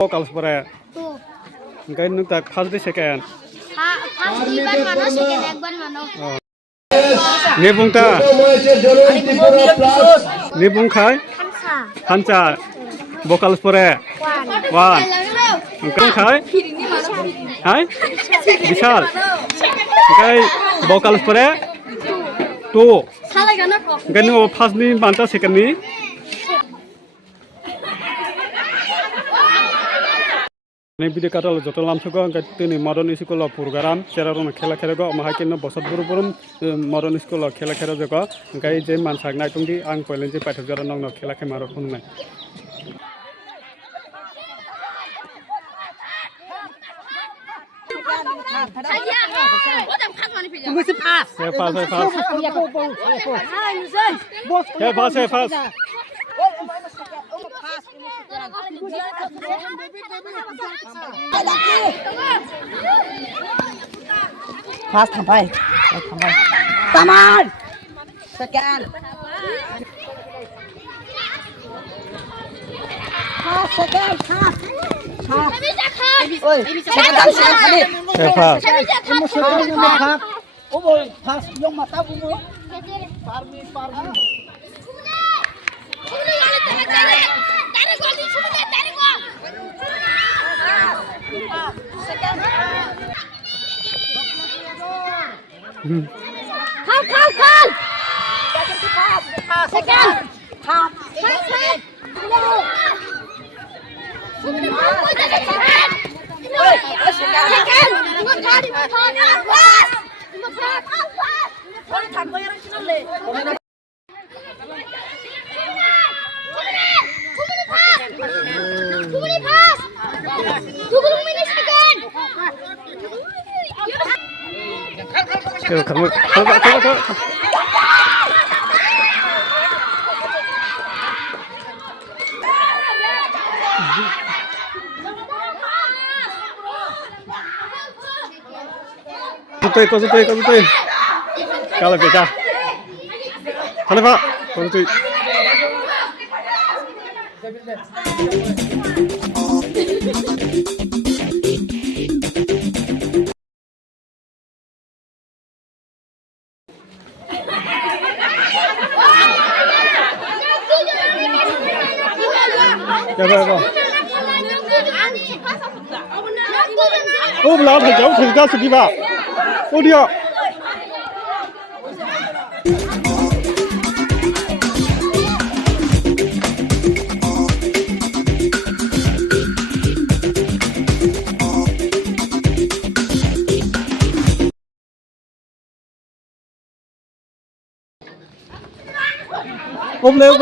Vocals pare. Enggak nu tak first di second. First di ban mano second ekban mano. Nebungta. Nebung khai. Khansa. Vocals pare. One. Engkau khai. Hai? Bishal. Engkai vocals pare. Two. Enggak nu first ni banta second ni. Video katal joto lamsugo tini modern school program serarona khela khelago mahakinno bosat buruburum modern school khela khela jago gai je mansak nai tungdi ang poilen je paithak jara nongno khela khai maro khungnai Fast sampai. Taman. Sekian. Fast sekian. Fast. Oi. Fast. Oh boy, fast yung mata mo. Parmi. Kal. Second. Half. Kamu. Kau kalau beca, mana pak? Kau tu. Apa? Oh, belakang jauh terdekat segi pak. Oh dia. Hôm nay.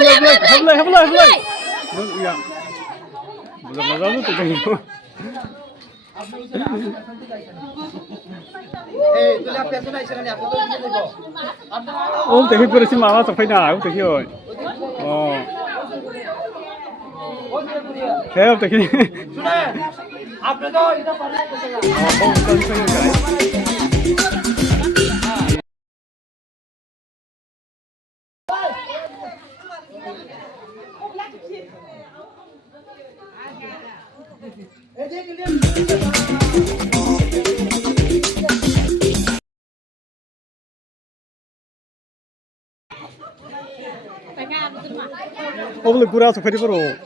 Iya. Belum tu tengok. Tengok pergi mana sampai nak? Tengok. Oh. Saya tengok. Apa tu? Ini oh boleh gurau seperti baru.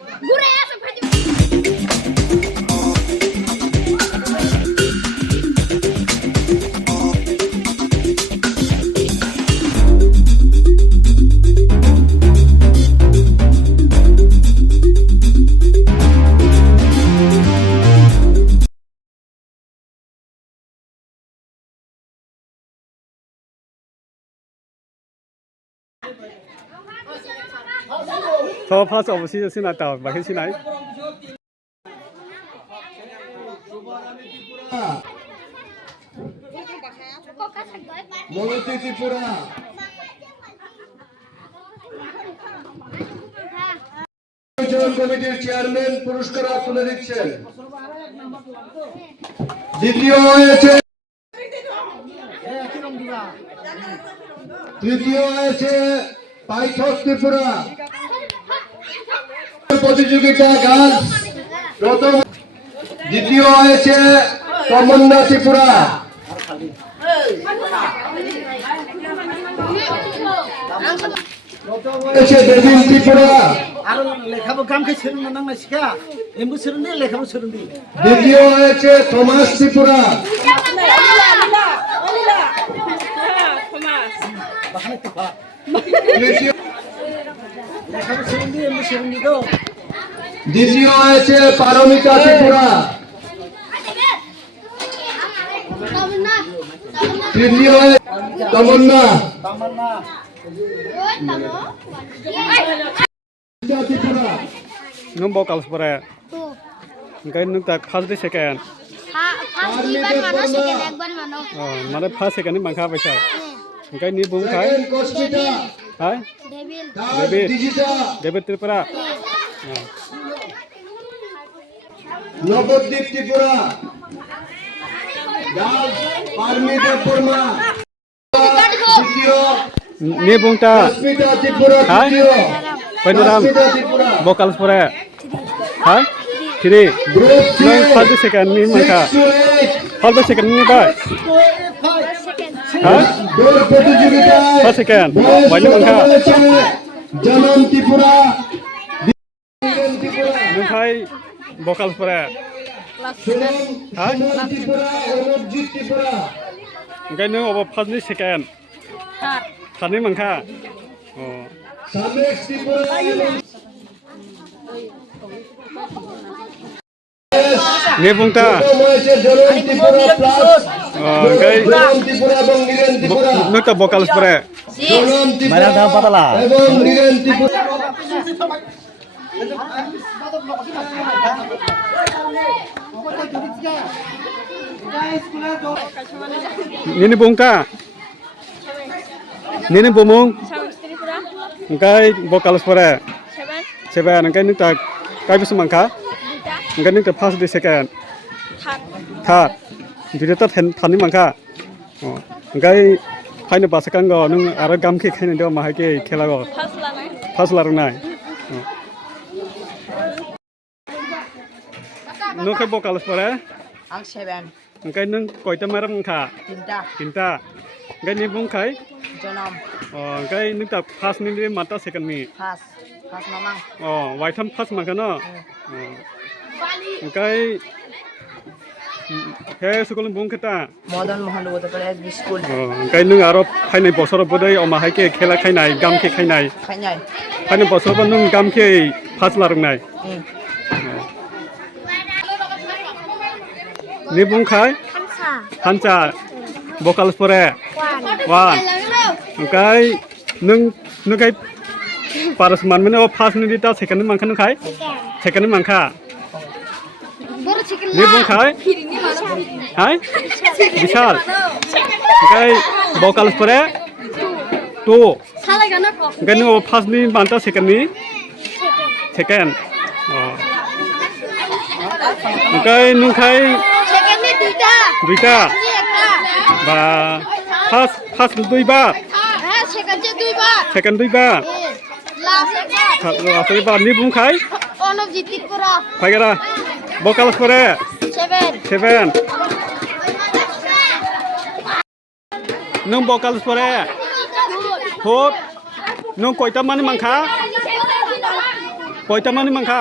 So fast overseas sini atau bagian sini? মনোতি Tripura কমিটির chairman পুরস্কার তুলে দিচ্ছেন। দ্বিতীয় হয়েছে তৃতীয় হয়েছে পাইথক ত্রিপুরা প্রতিযোগিতা girls প্রথম দ্বিতীয় হয়েছে তমন্না ত্রিপুরা। হয়েছে দেবিন ত্রিপুরা। আরো লেখাবো গ্রামকে ছেড়ে না না শিখা এমবু ছেড়ে দিয়ে লেখাবো ছেড়ে দিয়ে দ্বিতীয় হয়েছে থমাস ত্রিপুরা। তৃতীয়- লেখাবো ছেড়ে দিয়ে এমবু ছেড়ে দিয়ে তো দ্বিতীয় হয়েছে পারমিতা ত্রিপুরা। তৃতীয় হয়েছে Tamanna Tamanna Tripura. nung bokal spore kai nung tak first di second first দুইবার মানো সেকেন্ড একবার মানো mane first second ni mangkha paisa kai ni bung khai second Kosmita. hai ডেভিল থার্ড দেবিন। ডিজিটা। debit tripura Nabadwip Tripura. দাস পারমিতা বর্মা। দ্বিতীয় ni bung ta Kosmita Tripura. হ্যাঁ? তৃতীয় koinuram Kosmita Tripura. bokal spore hai three group nung first di second ni mangkha first di second ni ba hai দৌড় প্রতিযোগিতায় first second বয়স wani mangkha রয়েছে জনন Tripura. Biren Tripura. nung khai bokal spore Suman হ্যাঁ? Suman Tripura. Anujit Tripura. kai nung obo first ni second third ni mangkha সামেক্স Tripura. ni bung ta প্রথম হয়েছে জনন Tripura plus kai জনন ত্রিপুরা এবং Niren Tripura. nung ta bokal spore জনন ত্রিপুরা এবং Niren Tripura. nini bung ka nini bumung kai bokal spore seven kai nung ta kai bisu mangkha kai nung ta first di second third dite ta thani mangkha kai phaino basakang go nung aro gam ke khaina do mahai ke khela go first larung nai nung kai bokal spore আং seven kai nung koita maram mangkha তিনটা tinta kai ni bung khai জনম kai nung ta first ni mata second ni first first মামাং waitam first mangkha no kai he sukul bung kheta Madan Mohan Badpara SB school kai nung aro phainai bosor bodai o mahai ke khela khainai gam ke khainai খাইনাই phainai bosor ba nung gam ke first larung nai ni bung khai খানসা hancha bokal spore one one kai nung kai paras man mene o first ni ta second ni mangkha nung khai second ni mangkha বড় chicken ni bung khai hai bishal kai bokal spore two সালা গানা কো kai nung o first ni manta second ni second kai nung khai সেকেন্ডে দুইটা duita নি একটা ba first dui ba হ্যাঁ সেকেন্ডে দুইবার second dui ba last একবার asari ba ni bung khai Anujit Tripura phagera bokal spore 7 seven nung bokal spore four nung koita mani mangkha koita mani mangkha